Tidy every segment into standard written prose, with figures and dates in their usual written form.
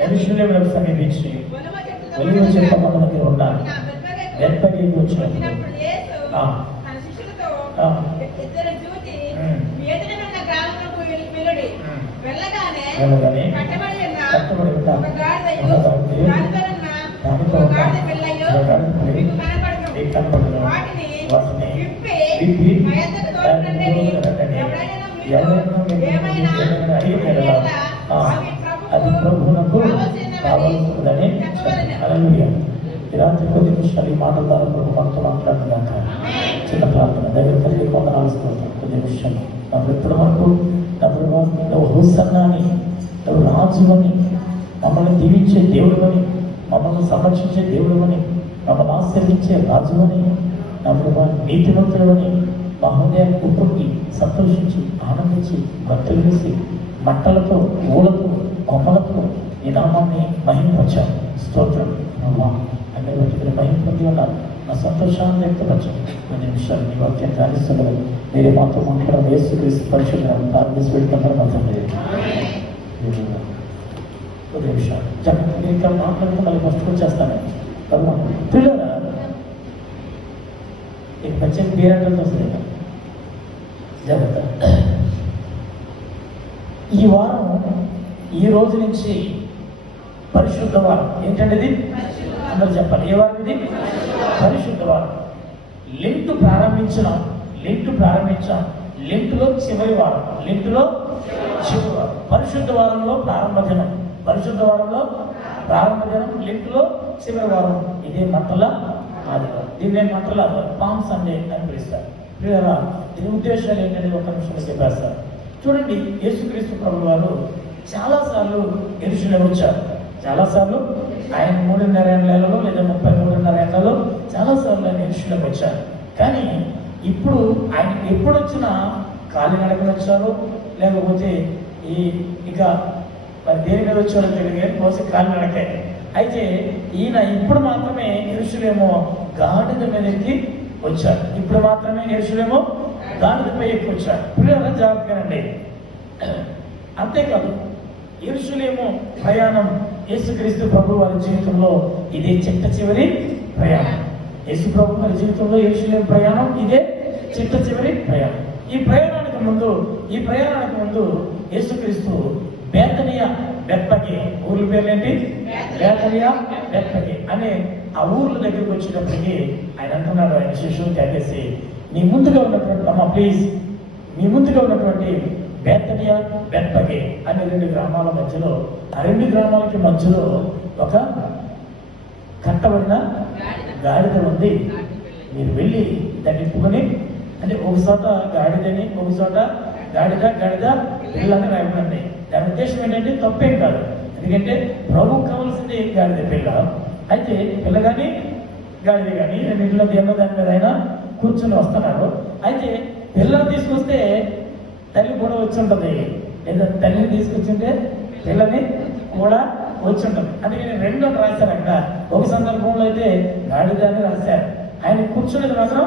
యెరూషలేమునకు సమీపించి ఒలీవ చెట్ల కొండ దగ్గర ఉన్న బెత్పగేకు వచ్చినప్పుడు వెళ్ళగానే కట్టబడి ఉన్న కనపడను వాటిని విప్పి అది ప్రభువునకు కావాల్సిందని హల్లెలూయా. ఈ రాత్రి కొద్ది నిమిషాలు ఈ మాటల ద్వారా ప్రభు మనతో మాట్లాడుతున్నాక చిన్న ప్రార్థన దగ్గర తల్లి కొందనాలు కొద్ది నిమిషాలు నన్ను ఎప్పుడు వరకు నువ్వు హోసన్నాని, నువ్వు రాజువని, మమ్మల్ని దీవించే దేవుడువని, మమ్మల్ని సంరక్షించే దేవుడువని, మమ్మల్ని ఆశ్రయించే రాజువని, నమ్ముడు నీతిమంతులని మా హృదయాన్ని ఉప్పొంగి సంతోషించి ఆనందించి భక్తులు వేసి మట్టలతో ఊలతో కొమ్మలతో ఈ నామాన్ని మహిమపరిచాను. స్తోత్రం అమ్మా అన్ని బట్టి మహిమ పొంది ఉన్నారు. నా సంతోషాన్ని వ్యక్తపరచాను. కొన్ని నిమిషాలు మీ వాక్యం ధ్యానిస్తున్నారు. మీరే మాతో మాట్లాడడం యేసుక్రీస్తు పరిశుద్ధంగా ప్రార్థించి పెట్టుకుంటారు. కొద్ది నిమిషాలు చెప్పండి. ఇంకా మాట్లాడుతూ మళ్ళీ ఫస్ట్ వచ్చేస్తాను. పిల్లరా एक बच्चे को बेरा करता వస్తుంది జాగ్రత్త. ఈ వారం ఈ రోజు నుంచి పరిశుద్ధ వారం. ఏంటంటే ఇది అందరూ చెప్పాలి. ఏ వారం ఇది? పరిశుద్ధ వారం. లెంట్ ప్రారంభించాం. లెంట్లో చివరి వారం. పరిశుద్ధ వారంలో ప్రారంభ దినం. లెంట్లో చివరి వారం. ఇదే మంటల ఆదివారం. దీన్ని మంటల పామ్ సండే అని పిలుస్తారు. దీని ఉద్దేశాలు ఏంటనేది ఒక నిమిషంలో చెప్పేస్తారు. చూడండి, యేసుక్రీస్తు ప్రభువు వారు చాలాసార్లు యెరూషలేము వచ్చారు. చాలాసార్లు ఆయన 3.5 ఏళ్లలో లేదా 33.5 ఏళ్లలో చాలాసార్లు ఆయన యెరూషలేము వచ్చారు. కానీ ఇప్పుడు ఆయన ఎప్పుడు వచ్చినా కాలినడకన వచ్చారు, లేకపోతే ఇక మరి దేని మీద వచ్చారో తెలియదు, పోసి కాలినడకే. అయితే ఈయన ఇప్పుడు మాత్రమే యెరూషలేము గాడిద మీద ఎక్కి వచ్చారు. గాడిదపై ఎక్కి వచ్చారు. పిల్లల జాగ్రత్తగానండి. అంతేకాదు, యెరూషలేము ప్రయాణం యేసుక్రీస్తు ప్రభు వారి జీవితంలో ఇదే చిట్ట చివరి ప్రయాణం. యేసు ప్రభు వారి జీవితంలో యెరూషలేము ప్రయాణం ఇదే చిట్ట చివరి ప్రయాణం. ఈ ప్రయాణానికి ముందు యేసుక్రీస్తు బేతనియా, బెత్పగే ఊర్ల పేర్లేంటి? బేతనియా, బెత్పగే అనే ఆ ఊర్ల దగ్గరికి వచ్చేటప్పటికి ఆయన అంటున్నాడు, ఆయన శిష్యులు చెప్పేసి, మీ ముందుగా ఉన్నటువంటి బేతనియా, బెత్పగే అనే 2 గ్రామాల మధ్యలో, ఆ 2 గ్రామాలకి మధ్యలో ఒక కట్టబడిన గాడిద ఉంది. మీరు వెళ్ళి దాన్ని ఇప్పుకొని, అంటే ఒక చోట గాడిదని, ఒక చోట గాడిద పిల్లని రాయబడింది. దాని ఉద్దేశం ఏంటంటే తప్పేం కాదు. ఎందుకంటే ప్రభువుకు కావాల్సింది గాడిద పిల్ల. అయితే పిల్ల కానీ గాడిద కానీ రెండింటిలో దేన్నో దాని మీద ఆయన కూర్చొని వస్తున్నారు. అయితే పిల్లని తీసుకొస్తే తల్లి కూడా వచ్చి ఉంటుంది, లేదా తల్లిని తీసుకొచ్చింటే పిల్లని కూడా వచ్చి ఉంటుంది. అందుకని 2 రాశారు అక్కడ. ఒక సందర్భంలో అయితే గాడిద అని రాశారు, ఆయన కూర్చునేది మాత్రం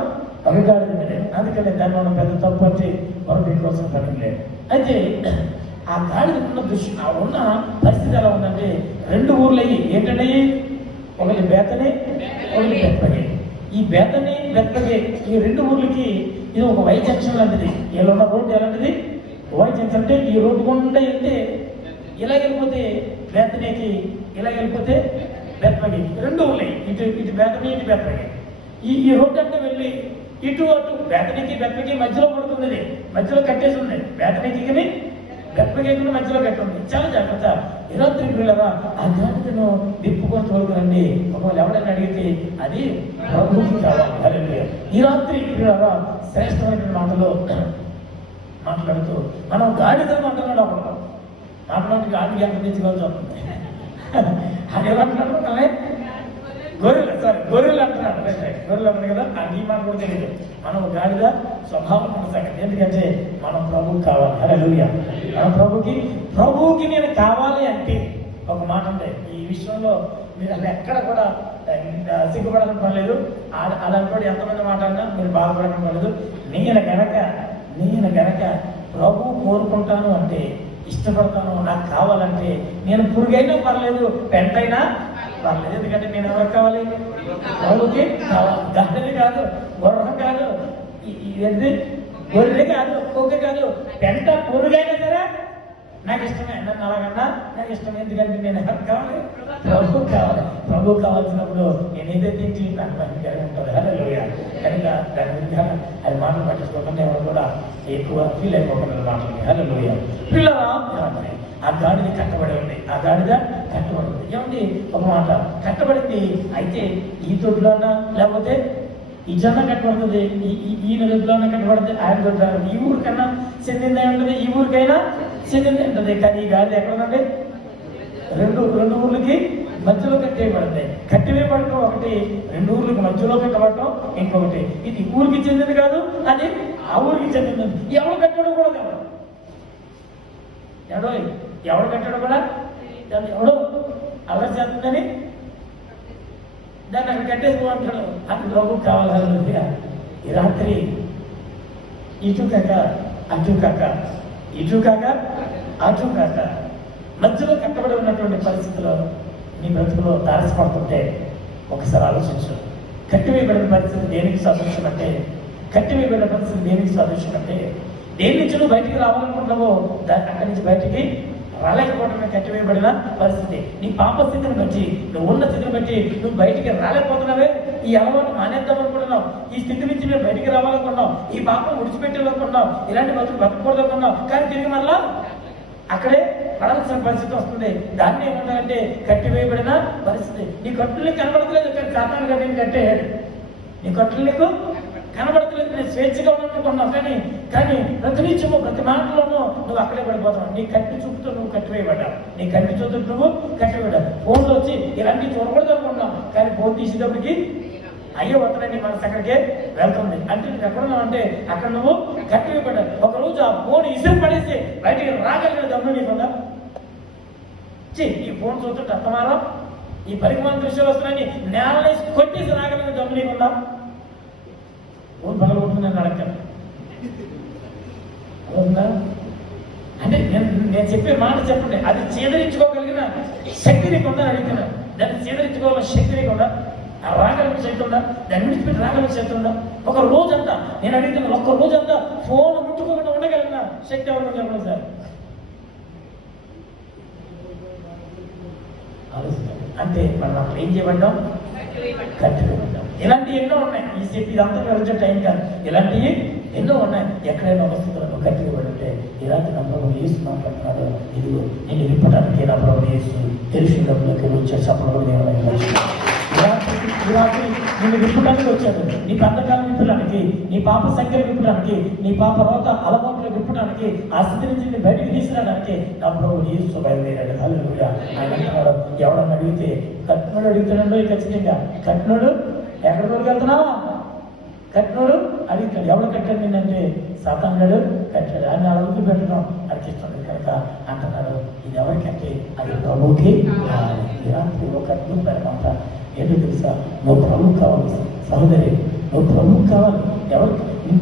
ఒక గాడిద మీదే. అందుకని దాన్ని మనం పెద్ద తప్పు వచ్చి మనం దీనికోసం పని లేదు. అయితే ఆ గాడిద ఉన్న పరిస్థితి ఎలా ఉందంటే, 2 ఊర్లు అయ్యి ఏంటంటే, ఒకటి బేతని, ఒకటి బెత్పగే. ఈ బేతని, బెత్పగే ఈ 2 ఊర్లకి ఇది ఒక వై జంక్షన్ లాంటిది. ఇలా ఉన్న రోడ్డు ఎలాంటిది? Y junction. అంటే ఈ రోడ్డు గుండా వెళ్తే ఇలా వెళ్ళిపోతే బేతనీకి, ఇలా వెళ్ళిపోతే బెత్పగే. 2 ఊర్లు ఇటు బేతని, ఇటు బెత్పగే. ఈ రోడ్డు అంటే వెళ్ళి ఇటు అటు బేతనీకి, బెత్పగే మధ్యలో పడుతుంది. మధ్యలో కట్టేసి ఉంది. బేతనీకి, బెత్పగేకి మధ్యలో కట్టుంది. చాలా జాగ్రత్త. ఈ రాత్రి పిల్లరా ఆ గాడిదను దిప్పుకొని తోలుకురండి. ఒకవేళ ఎవరైనా అడిగితే అది ప్రభువుకి కావాలి. ఈ రాత్రి పిల్లరా శ్రేష్టమైన మాటలో మాట్లాడుతూ మనం గాడిదను మాట్లాడడానికి గాడికి ఎంత తెచ్చుకోవాల్సి వస్తుంది. అది ఏమంటున్నాడు? గొర్రెలు అంటున్నాడు. గొర్రెలు అన్నాడు కదా, అది మాట కూడా తెలియదు. మనం గాడిద స్వభావం కొనసాగదు. ఎందుకంటే మనం ప్రభువుకి కావాలి. హల్లెలూయా. మన ప్రభువుకి నేను కావాలి అంటే ఒక మాట ఉంది. ఈ విషయంలో మీరు అసలు ఎక్కడ కూడా సిగ్గుపడడం పర్లేదు. అలాంటి కూడా ఎంతమంది మాట అన్నా మీరు బాధపడడం పర్లేదు. నేను గనక ప్రభు కోరుకుంటాను అంటే ఇష్టపడతాను, నాకు కావాలంటే నేను పురుగైనా పర్లేదు, పెంటైనా పర్లేదు. ఎందుకంటే నేను ఎవరికి కావాలి? ప్రభుకి కావాలి. గాడిద కాదు, గుర్రం కాదు, ఇదేంటి గొర్రె కాదు, కుక్క కాదు, పెంట పురుగైనా సరే నాకు ఇష్టమే. నన్ను అలాగన్నా నాకు ఇష్టమే. ఎందుకంటే నేను ఎవరికి కావాలి? ప్రభు కావాలి. ప్రభు కావాల్సినప్పుడు నేను ఏదైతే నాకు భయంకరంగా ఉంటుంది. హల్లెలూయా. కనుక దాని గురించి అది మాటలు పట్టించుకోకుండా ఎవరు కూడా ఎక్కువ ఫీల్ అయిపోకుండా మాటలు. హల్లెలూయా. పిల్లరా, ఆ గాడిద కట్టబడి ఉంది. ఆ గాడిద కట్టబడి ఉంది. ఏమండి ఒక మాట, కట్టబడింది అయితే ఈ తొట్టులోనా లేకపోతే ఈ జొన్న కట్టబడుతుంది, ఈ నదిలోనే కట్టబడితే ఆయన దొడ్డారు. ఈ ఊరికన్నా చెందిందే ఉంటుంది, ఈ ఊరికైనా చెందిందే ఉంటుంది. కానీ ఈ గాడిద ఎక్కడ ఉందండి? రెండు ఊర్లకి మధ్యలో కట్టేయబడింది. కట్టివేయబడటం ఒకటి, రెండు ఊర్లకి మధ్యలో కట్టబడటం ఇంకొకటి. ఇది ఊరికి చెందింది కాదు, అది ఆ ఊరికి చెందింది. ఎవరు కట్టడం కూడా కాదు. ఎవడు కట్టడం కూడా దాన్ని ఎవడో అలా చేస్తుందని దాన్ని అక్కడ కట్టేసుకోమంటాడు. అది ప్రభు కావాలన్నట్టుగా ఈ రాత్రి ఇటు కాక అటు కాక, ఇటు కాక అటు కాక మధ్యలో కట్టబడి ఉన్నటువంటి పరిస్థితుల్లో నీ బ్రతుకులో తారసపడుతుంటే ఒకసారి ఆలోచించు. కట్టివేయబడిన పరిస్థితి దేనికి సాదృశ్యం అంటే, కట్టివేయబడిన పరిస్థితి దేనికి సాదృశ్యం అంటే, దేని నుంచి నువ్వు బయటికి రావాలనుకుంటున్నావో అక్కడి నుంచి బయటికి రాలేకపోవడమే కట్టివేయబడిన పరిస్థితి. నీ పాప స్థితిని బట్టి, నువ్వు ఉన్న స్థితిని బట్టి నువ్వు బయటికి రాలేకపోతున్నావే. ఈ అలవాటు మానేద్దాం అనుకుంటున్నావు, ఈ స్థితి నుంచి మేము బయటికి రావాలనుకున్నావు, ఈ పాపం విడిచిపెట్టాలనుకున్నావు, ఇలాంటి బతుకు బతకూడదు అనుకున్నావు. కానీ తిరిగి మరలా అక్కడే పడాల్సిన పరిస్థితి వస్తుంది. దాన్ని ఏమన్నారంటే కట్టివేయబడిన పరిస్థితి. నీ కట్టులు కనబడతలేదు, కానీ సాతాను గారు నేను కట్టేయాడు. నీ కట్టులు నీకు కనబడతలేదు, నేను స్వేచ్ఛగా ఉన్నట్టుకున్నావు. కానీ ప్రతి నిత్యము ప్రతి మాటలోనూ నువ్వు అక్కడే పడిపోతావు. నీ కంటి చూపుతో నువ్వు కట్టివేయబడ్డావు, నీ కంటి చూపుతో నువ్వు కట్టివేయబడ్డావు. ఫోన్లో వచ్చి ఇలాంటివి చూడకూడదు అనుకున్నావు, కానీ ఫోన్ తీసేటప్పటికి అయ్యో వస్తున్నాయి మనసు అక్కడికే వెళ్తుంది. అంటే నువ్వు ఎక్కడున్నావు అంటే అక్కడ నువ్వు కట్టివేయబడ్డావు. ఒకరోజు ఆ ఫోన్ ఇసురు పడేసి బయటికి రాగలిగిన దమ్ము నీకుందా? ఈ ఫోన్ చూస్తుంటే అత్తమారం ఈ పరిమాణ దృశ్యాలు వస్తున్నాయని నేల కొట్టేసి రాగలిగిన దమ్ము నీకుందా? ఫోన్ పగలగొట్టుకుని అడగను అంటే నేను చెప్పే మాట చెప్పండి, అది చేదరించుకోగలిగిన శక్తి నీకుందని అడుగుతున్నాను. దాన్ని చేదరించుకోవాల శక్తి నీకుందా? ఆ రాగలిగిన శక్తి ఉందా? దాన్ని విడిచిపెట్టి రాగలిగిన శక్తి ఉందా? ఒక రోజంతా నేను అడుగుతున్నాను, ఒక్క రోజంతా ఫోన్ ముట్టుకోకుండా ఉండగలిగిన శక్తి ఎవరు చెప్పండి సార్? అంటే మనం అక్కడ ఏం చేయబడ్డాం? కట్టివేయబడ్డాం. ఇలాంటివి ఎన్నో ఉన్నాయి. ఈ శక్తి ఇదంతా వివరించే టైం కాదు. ఇలాంటివి ఎన్నో ఉన్నాయి. ఎక్కడైనా ఒక స్థితిలో కట్టివేయబడి ఉంటే ఇలాంటి నా ప్రభు యేసు మాట్లాడుతున్నాడు, ఇదిగో నేను విప్పడానికి నా ప్రభు యేసు యెరూషలేములోకి వచ్చే సపడలు నిన్ను విప్పడానికి వచ్చాడు. నీ బంధకాలను విప్పడానికి, నీ పాప సంఖ్యలు విప్పడానికి, నీ పాప రోగ అలవాట్లు విప్పడానికి, ఆ స్థితి నుంచి నేను బయటకు తీసుకురావడానికి నా ప్రభు యేసు బయలుదేరాడు. హల్లెలూయా. ఆయన అంటున్నాడు, ఎవడన్నా అడిగితే కట్టినోడు అడుగుతున్నాడు. ఖచ్చితంగా కట్టినోడు ఎక్కడి వరకు వెళ్తున్నావా? కట్టినోడు అడుగుతాడు. ఎవడు కట్టాడు నిన్నంటే సాతాను గారు కట్టాడు. ఆయన అడుగు పెట్టడం అడిగిస్తున్నాడు. కనుక అంటున్నాడు, ఇది ఎవరికంటే అది ప్రభుకి. ఇలాంటి ఒక అద్భుతమైన మాట ఏంటో తెలుసా? నువ్వు ప్రభు కావాలి సహోదరి, నువ్వు ప్రభు కావాలి.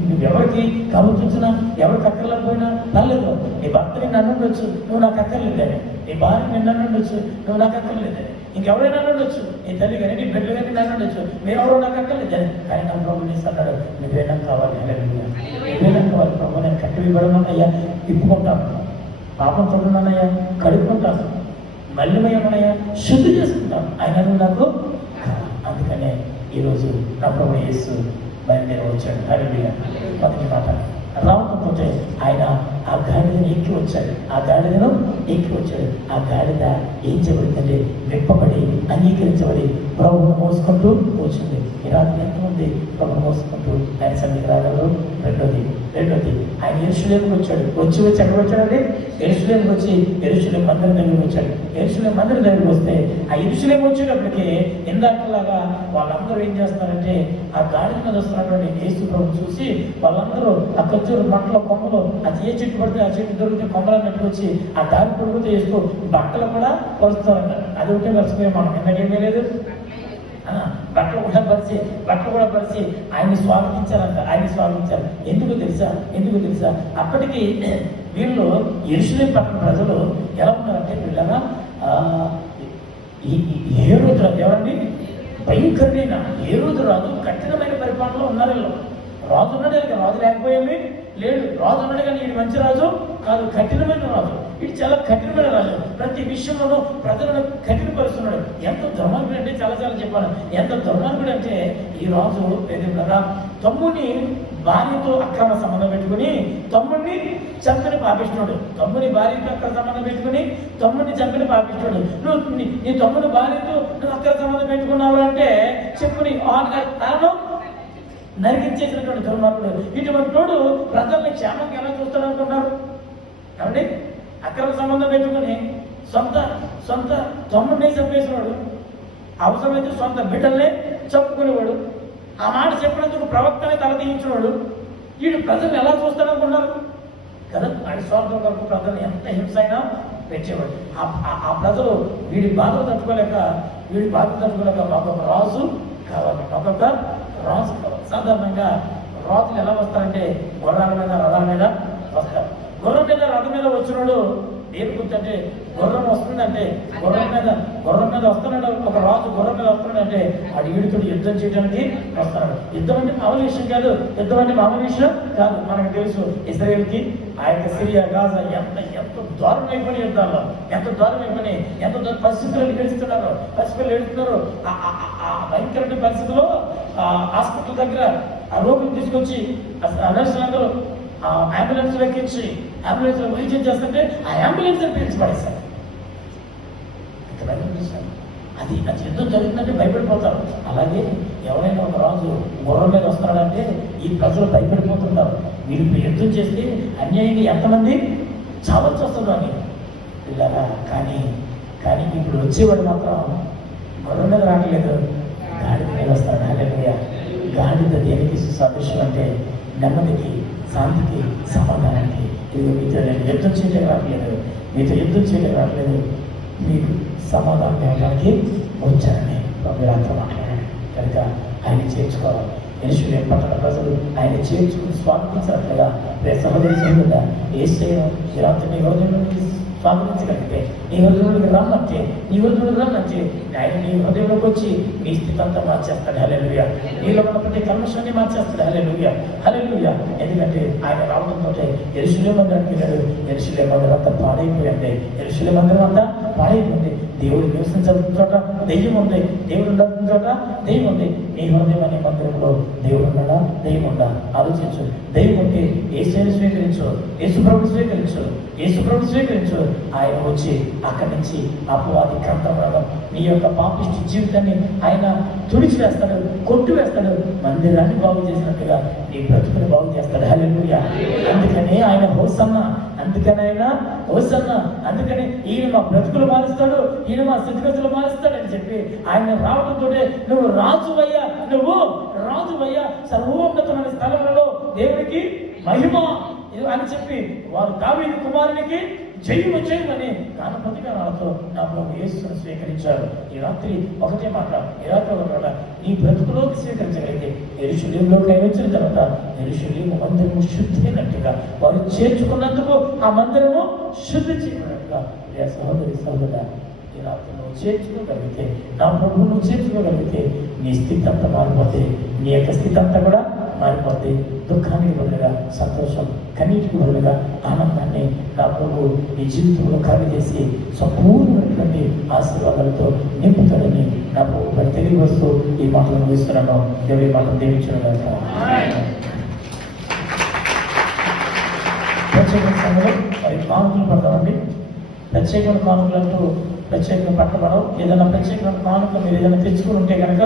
నువ్వెవరికి కావచ్చున్నా, ఎవరికి అక్కర్లేకపోయినా పర్లేదు. నీ భర్త నిన్ను అన్నుండొచ్చు, నువ్వు నాకు అక్కర్లేదని. నీ భార్య నిన్ను అన్నుండొచ్చు, నువ్వు నాకు అక్కర్లేదని. ఇంకెవరైనా అన్నుండొచ్చు, నీ తల్లి కానీ నీ బిడ్డలు కానీ నన్ను ఉండొచ్చు, మీరెవరో నాకు అక్కర్లేదని. కానీ నా ప్రభు చేస్తున్నాడు, నువ్వే నాకు కావాలి. నువ్వే నాకు కావాలి ప్రభు. నేను కట్టివేయబడమన్నయ్యా, తిప్పుకుంటాను. పాపం తొడున్నానయ్యా, కడుక్కుంటాను. మల్లిమయమనయ్యా, శుద్ధి చేసుకుంటాను. ఆయన నాకు. అందుకనే ఈరోజు నా ప్రభు యేసు బయలుదేరి వచ్చాడు. హల్లెలూయా. మొదటి మాట రావకపోతే ఆయన ఆ గాడిదను ఎక్కి వచ్చాడు. ఆ గాడిదను ఎక్కి వచ్చాడు. ఆ గాడిద ఏం చేయబడిందంటే విప్పబడి అంగీకరించబడి ప్రభువును మోసుకుంటూ వచ్చింది. ఈ రాత్రి ఎంతమంది ప్రభువును మోసుకుంటూ ఆయన సన్నిధికి రాగలరు? రెండోది ఆయన యెరూషలేముకి వచ్చాడు. వచ్చి ఎక్కడ వచ్చాడండి? యెరూషలేముకి వచ్చి యెరూషలేము మందిరం దగ్గరికి వచ్చాడు. యెరూషలేము మందిరం దగ్గరికి వస్తే ఆ యెరూషలేము వచ్చేటప్పటికి ఇందాకలాగా వాళ్ళందరూ ఏం చేస్తున్నారంటే ఆ గాడిద మీద వస్తున్నటువంటి యేసు ప్రభువును చూసి వాళ్ళందరూ ఆ ఖర్జూరు మంటల కొమ్మలు, అది ఏ చెట్టు పడితే ఆ చెట్టు దొరికితే కొమ్మలను నెట్టుకొచ్చి ఆ దారి పొడుగుతూ వేస్తూ బట్టలు కూడా పరుస్తారన్నారు. అది ఒకటే మర్చిపోయాం మనం. ఎందుకేమీ లేదు, బట్టలు కూడా పరిచి ఆయన్ని స్వాగతించారంట. ఆయన్ని స్వాగతించారు. ఎందుకు తెలుసా? అప్పటికి వీళ్ళు యెరూషలేము పట్టణ ప్రజలు ఎలా ఉన్నారంటే పిల్లగా హేరోదు రాజు ఎవరండి? భయంకరుడైన హేరోదు రాజు కఠినమైన పరిపాలనలో ఉన్నారు. వీళ్ళు రాజు ఉన్నాడు కానీ రాజు లేకపోయేమి లేడు. రాజు ఉన్నాడు కానీ వీడు మంచి రాజు కాదు, కఠినమైన రాజు. వీడు చాలా కఠినమైన రాజు. ప్రతి విషయంలోనూ ప్రజలను కఠినపరుస్తున్నాడు. ఎంత దుర్మార్గుడు అంటే చాలా చెప్పాను. ఎంత దుర్మార్గుడు అంటే ఈ రాజు ఏదైనా తమ్ముని భార్యతో అక్రమ సంబంధం పెట్టుకుని తమ్ముడిని చంపని పాపిస్తున్నాడు. తమ్ముని భార్యతో అక్రమ సంబంధం పెట్టుకుని తమ్ముడిని చంపని పాపిస్తున్నాడు. నువ్వు నీ తమ్ముని భార్యతో నువ్వు అక్రమ సంబంధం పెట్టుకున్నావు అంటే చెప్పుని కారణం నరికించేసినటువంటి దుర్మార్గుడు. ఇటువంటి తోడు ప్రజల్ని క్షేమంగా ఎలా చూస్తాడు అనుకున్నారు? కాబట్టి అక్రమ సంబంధం పెట్టుకుని సొంత తమ్ముడిని చంపేసినవాడు, అవసరమైతే సొంత బిడ్డల్నే చంపుకునేవాడు, ఆ మాట చెప్పినందుకు ప్రవక్తనే తల తీయించినవాడు. వీడు ప్రజలు ఎలా చూస్తాడనుకున్నారు కదా? వాడి స్వార్థం కొరకు ప్రజలు ఎంత హింస అయినా పెంచేవాడు. ఆ ప్రజలు వీడి బాధలు తట్టుకోలేక ఒక్కొక్క రాజు కావాలి, ఒక్కొక్క రాజు కావాలి. సాధారణంగా రాజులు ఎలా వస్తారంటే గుర్రాల మీద రథాల మీద వస్తారు. గుర్రం మీద రథం మీద వచ్చినాడు ఏం గుర్తంటే గుర్రం వస్తుందంటే గుర్రం మీద వస్తున్నాడు. ఒక రాజు గుర్రం మీద వస్తున్నాడంటే ఆడు ఈడుతుడు యుద్ధం చేయడానికి వస్తున్నాడు. యుద్ధం అంటే మామూలు విషయం కాదు. మనకు తెలుసు ఇజ్రాయేల్కి ఆ యొక్క సిరియా గాజా ఎంత దారుణమైపోయిన యుద్ధాల్లో ఎంత పరిస్థితులను గెలుస్తున్నారు. పసిపిల్లలు ఏడుస్తున్నారు. ఆ భయంకరమైన పరిస్థితుల్లో హాస్పిటల్ దగ్గర ఆ రోగిని తీసుకొచ్చి నర్సులందరూ అంబులెన్స్ ఎక్కించి అంబులెన్స్ వైద్యం చేస్తుంటే ఆ అంబులెన్స్ పిలిచి పడేస్తారు. అది యుద్ధం జరుగుతుందంటే భయపడిపోతారు. అలాగే ఎవరైనా ఒక రాజు గుర్రం మీద వస్తున్నాడంటే ఈ ప్రజలు భయపడిపోతుంటారు. వీళ్ళు యుద్ధం చేస్తే అన్యాయంగా ఎంతమంది చావచ్చు వస్తుందో అని పిల్లరా. కానీ ఇప్పుడు వచ్చేవాడు మాత్రం గుర్రం మీద రావట్లేదు, గాడిద మీద వస్తాడు. హల్లెలూయా. గాడిద దేనికి సదృశ్యం అంటే నెమ్మదికి, శాంతికి, సమాధానానికి. ఇది మీతో నేను యుద్ధం చేయడం రావట్లేదు, మీకు సమాధానం ఇవ్వడానికి వచ్చారని ప్రభుత్వం మాట్లాడాడు. కనుక ఆయన చేర్చుకోవాలి. యెరూషలేము పట్టణ ప్రజలు ఆయన చేర్చుకుని స్వాగతించినట్లుగా సహోదరి సహోదరుడా యేసయ్యను ఈ రాత్రి నీ హృదయంలోకి స్వాగతించగలిగితే, నీ హృదయంలోకి రమ్మంటే ఆయన నీ హృదయంలోకి వచ్చి నీ స్థితి అంతా మార్చేస్తాడు. హల్లెలూయా. నీలో ఉన్న ప్రతి కల్మషాన్ని మార్చేస్తాడు. హల్లెలూయా. ఎందుకంటే ఆయన రావడంతో యెరూషలేము మందిరానికి వెళ్ళాడు. యెరూషలేము మందిరం అంతా పాడైపోయింది. యెరూషలేము మందిరం అంతా పాడైపోయింది. దేవుడు నివసించాల్సిన చోట దెయ్యం ఉంది, దేవుడు ఉండాల్సిన చోట దెయ్యం ఉంది. నీ హృదయం అనే మందిరంలో దేవుడు ఉన్నాడా? దెయ్యం ఉందా? ఆలోచించు. దెయ్యం ఉంటే యేసుని స్వీకరించు, యేసుప్రభుని స్వీకరించు. ఆయన వచ్చి అక్కడి నుంచి అపవాది కంటపడడం నీ యొక్క పాపిష్టి జీవితాన్ని ఆయన తుడిచివేస్తాడు, కొట్టివేస్తాడు. మందిరాన్ని బాగు చేసినట్టుగా నీ బ్రతుకుని బాగు చేస్తాడు. హల్లెలూయా. అందుకని ఆయన హోసన్న, అందుకని ఈయన మా బ్రతుకులు మారుస్తాడు, ఈయన మా స్థితిగతులు మారుస్తాడు అని చెప్పి ఆయన రావడంతో నువ్వు రాజువయ్యా సర్వోన్నతమైన స్థలంలో దేవుడికి మహిమ అని చెప్పి వారు దావీదు కుమారునికి జయమని గానపతిగానాలతో నా ప్రభు యేసును స్వీకరించారు. ఈ రాత్రి ఒకటే మాట, నీ బ్రతుకులోకి స్వీకరించగలిగితే యెరూషలేములోకి ఆయన వచ్చిన తర్వాత యెరూషలేము మందిరము శుద్ధైనట్టుగా వారు చేర్చుకున్నందుకు ఆ మందిరము శుద్ధి చేయబడినట్టుగా సహోదరి సహోదరుడా ఈ రాత్రి నువ్వు చేర్చుకోగలిగితే, నా ప్రభు నువ్వు చేర్చుకోగలిగితే నీ స్థితి అంతా మారిపోతే, నీ యొక్క స్థితి అంతా కూడా మారిపోతే దుఃఖానికి బదులుగా సంతోషం, కన్నీటికి బదులుగా ఆనందాన్ని నా ప్రభు నీ జీవితంలో కలిగేసి సంపూర్ణమైనటువంటి ఆశీర్వాదాలతో నింపుతాడని నా ప్రభు తెలివి వస్తూ ఈ మాటలు ముగిస్తున్నాను. దేవుడి మాటలు దీవించడం ప్రత్యేకమైన సమయంలో మరి కానుకలు పడతామండి. ప్రత్యేకమైన కానుకలు అంటూ ప్రత్యేకంగా పట్టబడవు. ఏదైనా ప్రత్యేకమైన కానుక మీరు ఏదైనా తెచ్చుకుని ఉంటే కనుక